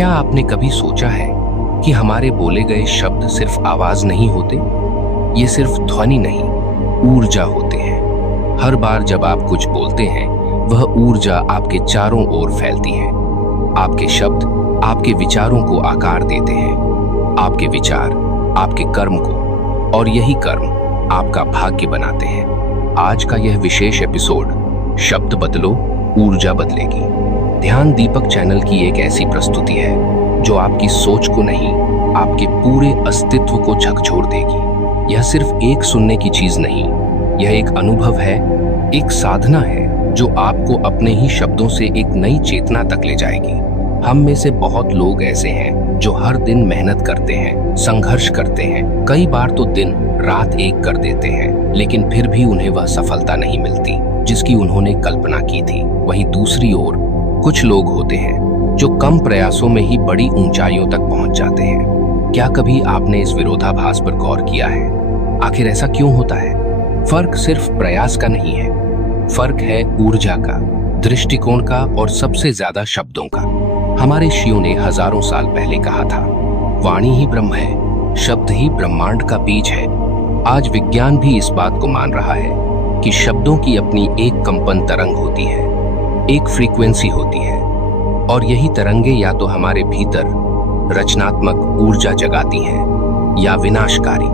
क्या आपने कभी सोचा है कि हमारे बोले गए शब्द सिर्फ आवाज नहीं होते? ये सिर्फ ध्वनि नहीं, ऊर्जा होते हैं। हर बार जब आप कुछ बोलते हैं, वह ऊर्जा आपके चारों ओर फैलती है। आपके शब्द आपके विचारों को आकार देते हैं, आपके विचार आपके कर्म को, और यही कर्म आपका भाग्य बनाते हैं। आज का यह विशेष एपिसोड शब्द बदलो, ऊर्जा बदलेगी। ध्यान दीपक चैनल की एक ऐसी प्रस्तुति है जो आपकी सोच को नहीं, आपके पूरे अस्तित्व को झकझोर देगी। यह सिर्फ एक सुनने की चीज नहीं, यह एक अनुभव है, एक साधना है जो आपको अपने ही शब्दों से एक नई चेतना तक ले जाएगी। हम में से बहुत लोग ऐसे हैं जो हर दिन मेहनत करते हैं, संघर्ष करते हैं, कई बार तो दिन रात एक कर देते हैं, लेकिन फिर भी उन्हें वह सफलता नहीं मिलती जिसकी उन्होंने कल्पना की थी। वहीं दूसरी ओर कुछ लोग होते हैं जो कम प्रयासों में ही बड़ी ऊंचाइयों तक पहुंच जाते हैं। क्या कभी आपने इस विरोधाभास पर गौर किया है? आखिर ऐसा क्यों होता है? फर्क सिर्फ प्रयास का नहीं है, फर्क है ऊर्जा का, दृष्टिकोण का और सबसे ज्यादा शब्दों का। हमारे ऋषियों ने हजारों साल पहले कहा था, वाणी ही ब्रह्म है, शब्द ही ब्रह्मांड का बीज है। आज विज्ञान भी इस बात को मान रहा है कि शब्दों की अपनी एक कंपन तरंग होती है, एक फ्रीक्वेंसी होती है, और यही तरंगे या तो हमारे भीतर रचनात्मक ऊर्जा जगाती हैं या विनाशकारी।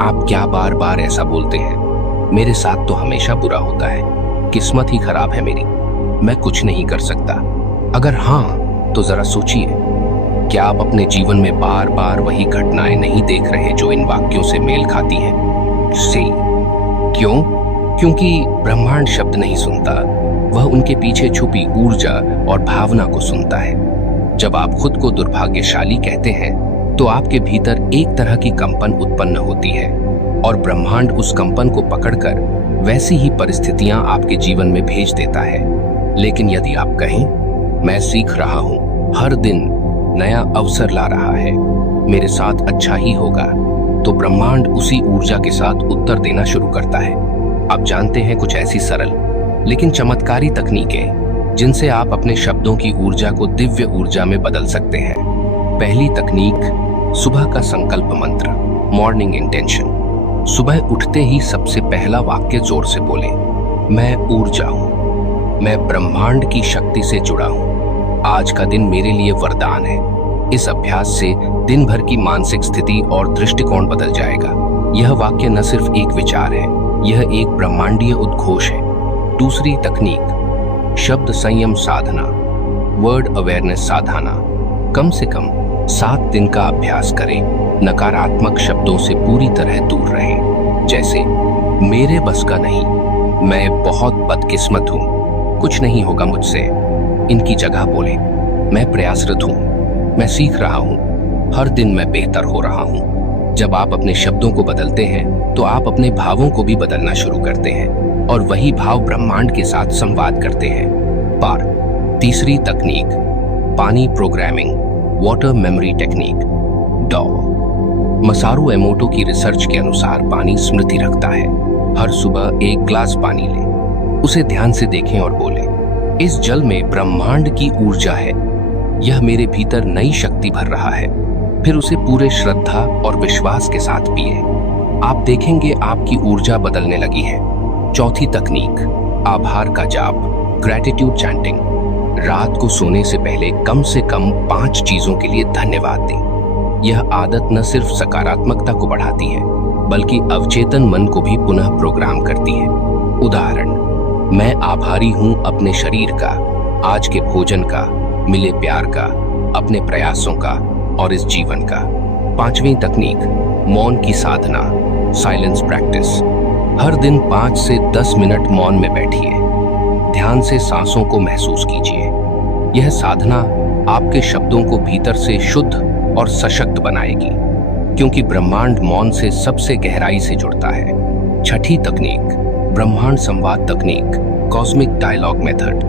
आप क्या बार बार ऐसा बोलते हैं, मेरे साथ तो हमेशा बुरा होता है, किस्मत ही खराब है मेरी, मैं कुछ नहीं कर सकता? अगर हाँ, तो जरा सोचिए, क्या आप अपने जीवन में बार बार वही घटनाएं नहीं देख रहे जो इन वाक्यों से मेल खाती हैं? क्यों? क्योंकि ब्रह्मांड शब्द नहीं सुनता, वह उनके पीछे छुपी ऊर्जा और भावना को सुनता है। जब आप खुद को दुर्भाग्यशाली कहते हैं, तो आपके भीतर एक तरह की कंपन उत्पन्न होती है, और ब्रह्मांड उस कंपन को पकड़कर वैसी ही परिस्थितियां आपके जीवन में भेज देता है। लेकिन यदि आप कहें, मैं सीख रहा हूं, हर दिन नया अवसर ला रहा है, मेरे साथ अच्छा ही होगा, तो ब्रह्मांड उसी ऊर्जा के साथ उत्तर देना शुरू करता है। आप जानते हैं, कुछ ऐसी सरल लेकिन चमत्कारी तकनीकें जिनसे आप अपने शब्दों की ऊर्जा को दिव्य ऊर्जा में बदल सकते हैं। पहली तकनीक, सुबह का संकल्प मंत्र, मॉर्निंग इंटेंशन। सुबह उठते ही सबसे पहला वाक्य जोर से बोलें, मैं ऊर्जा हूं, मैं ब्रह्मांड की शक्ति से जुड़ा हूं, आज का दिन मेरे लिए वरदान है। इस अभ्यास से दिन भर की मानसिक स्थिति और दृष्टिकोण बदल जाएगा। यह वाक्य न सिर्फ एक विचार है, यह एक ब्रह्मांडीय उद्घोष है। दूसरी तकनीक, शब्द संयम साधना, वर्ड अवेयरनेस साधना। कम से कम 7 दिन का अभ्यास करें, नकारात्मक शब्दों से पूरी तरह दूर रहें। जैसे, मेरे बस का नहीं, मैं बहुत बदकिस्मत हूं, कुछ नहीं होगा मुझसे। इनकी जगह बोलें, मैं प्रयासरत हूं, मैं सीख रहा हूं, हर दिन मैं बेहतर हो रहा हूं। जब आप अपने शब्दों को बदलते हैं, तो आप अपने भावों को भी बदलना शुरू करते हैं, और वही भाव ब्रह्मांड के साथ संवाद करते हैं। तीसरी तकनीक, पानी प्रोग्रामिंग, वाटर मेमोरी टेक्निक, डॉ मसारू एमोटो की रिसर्च के अनुसार पानी स्मृति रखता है। हर सुबह एक ग्लास पानी लें, उसे ध्यान से देखें और बोलें, इस जल में ब्रह्मांड की ऊर्जा है, यह मेरे भीतर नई शक्ति भर रहा है। फिर उसे पूरे श्रद्धा और विश्वास के साथ पिए। आप देखेंगे आपकी ऊर्जा बदलने लगी है। चौथी तकनीक, आभार का जाप, ग्रैटिट्यूड चैंटिंग। रात को सोने से पहले कम से कम 5 चीजों के लिए धन्यवाद दें। यह आदत न सिर्फ सकारात्मकता को बढ़ाती है, बल्कि अवचेतन मन को भी पुनः प्रोग्राम करती है। उदाहरण, मैं आभारी हूं अपने शरीर का, आज के भोजन का, मिले प्यार का, अपने प्रयासों का और इस जीवन का। पांचवी तकनीक, मौन की साधना, साइलेंस प्रैक्टिस। हर दिन 5 से 10 मिनट मौन में बैठिए, ध्यान से सांसों को महसूस कीजिए। यह साधना आपके शब्दों को भीतर से शुद्ध और सशक्त बनाएगी, क्योंकि ब्रह्मांड मौन से सबसे गहराई से जुड़ता है। छठी तकनीक, ब्रह्मांड संवाद तकनीक, कॉस्मिक डायलॉग मेथड।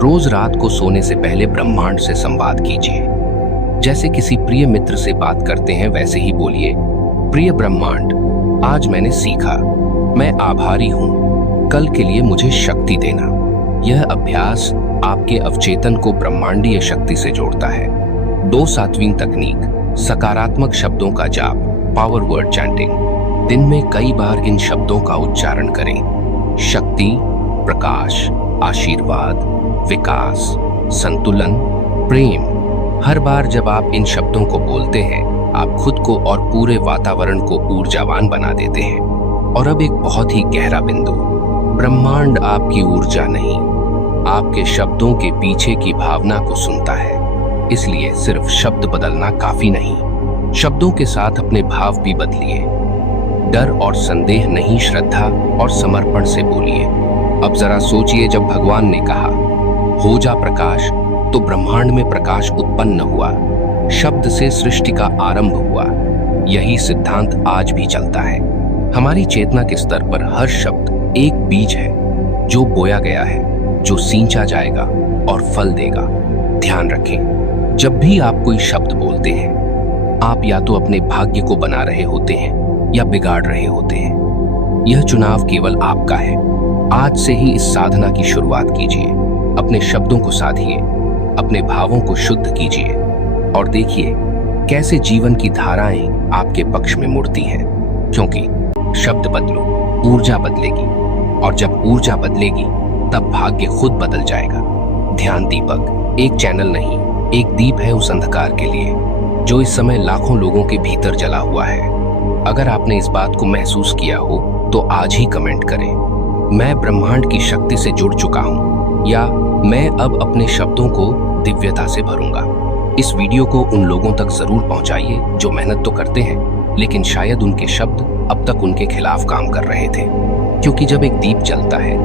रोज रात को सोने से पहले ब्रह्मांड से संवाद कीजिए। जैसे किसी प्रिय मित्र से बात करते हैं, वैसे ही बोलिए, प्रिय ब्रह्मांड, आज मैंने सीखा, मैं आभारी हूं, कल के लिए मुझे शक्ति देना। यह अभ्यास आपके अवचेतन को ब्रह्मांडीय शक्ति से जोड़ता है। दो सातवीं तकनीक, सकारात्मक शब्दों का जाप, पावर वर्ड चैंटिंग। दिन में कई बार इन शब्दों का उच्चारण करें। शक्ति, प्रकाश, आशीर्वाद, विकास, संतुलन, प्रेम। हर बार जब आप इन शब्दों को बोलते हैं, आप खुद को और पूरे वातावरण को ऊर्जावान बना देते हैं। और अब एक बहुत ही गहरा बिंदु, ब्रह्मांड आपकी ऊर्जा नहीं, आपके शब्दों के पीछे की भावना को सुनता है। इसलिए सिर्फ शब्द बदलना काफी नहीं, शब्दों के साथ अपने भाव भी बदलिए। डर और संदेह नहीं, श्रद्धा और समर्पण से बोलिए। अब जरा सोचिए, जब भगवान ने कहा हो जा प्रकाश, तो ब्रह्मांड में प्रकाश उत्पन्न हुआ। शब्द से सृष्टि का आरंभ हुआ। यही सिद्धांत आज भी चलता है। हमारी चेतना के स्तर पर हर शब्द एक बीज है जो बोया गया है, जो सींचा जाएगा और फल देगा। ध्यान रखें, जब भी आप कोई शब्द बोलते हैं, आप या तो अपने भाग्य को बना रहे होते हैं या बिगाड़ रहे होते हैं। यह चुनाव केवल आपका है। आज से ही इस साधना की शुरुआत कीजिए। अपने शब्दों को साधिए, अपने भावों को शुद्ध कीजिए और देखिए कैसे जीवन की धाराएं आपके पक्ष में मुड़ती हैं। क्योंकि शब्द बदलो, ऊर्जा बदलेगी, और जब ऊर्जा बदलेगी तब भाग्य खुद बदल जाएगा। ध्यान दीपक एक चैनल नहीं, एक दीप है उस अंधकार के लिए जो इस समय लाखों लोगों के भीतर जला हुआ है। अगर आपने इस बात को महसूस किया हो तो आज ही कमेंट करें, मैं ब्रह्मांड की शक्ति से जुड़ चुका हूं, या मैं अब अपने शब्दों को दिव्यता से भरूंगा। इस वीडियो को उन लोगों तक जरूर पहुंचाइए जो मेहनत तो करते हैं, लेकिन शायद उनके शब्द अब तक उनके खिलाफ काम कर रहे थे। क्योंकि जब एक दीप जलता है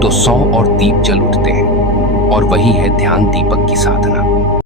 तो 100 और दीप जल उठते हैं, और वही है ध्यान दीपक की साधना।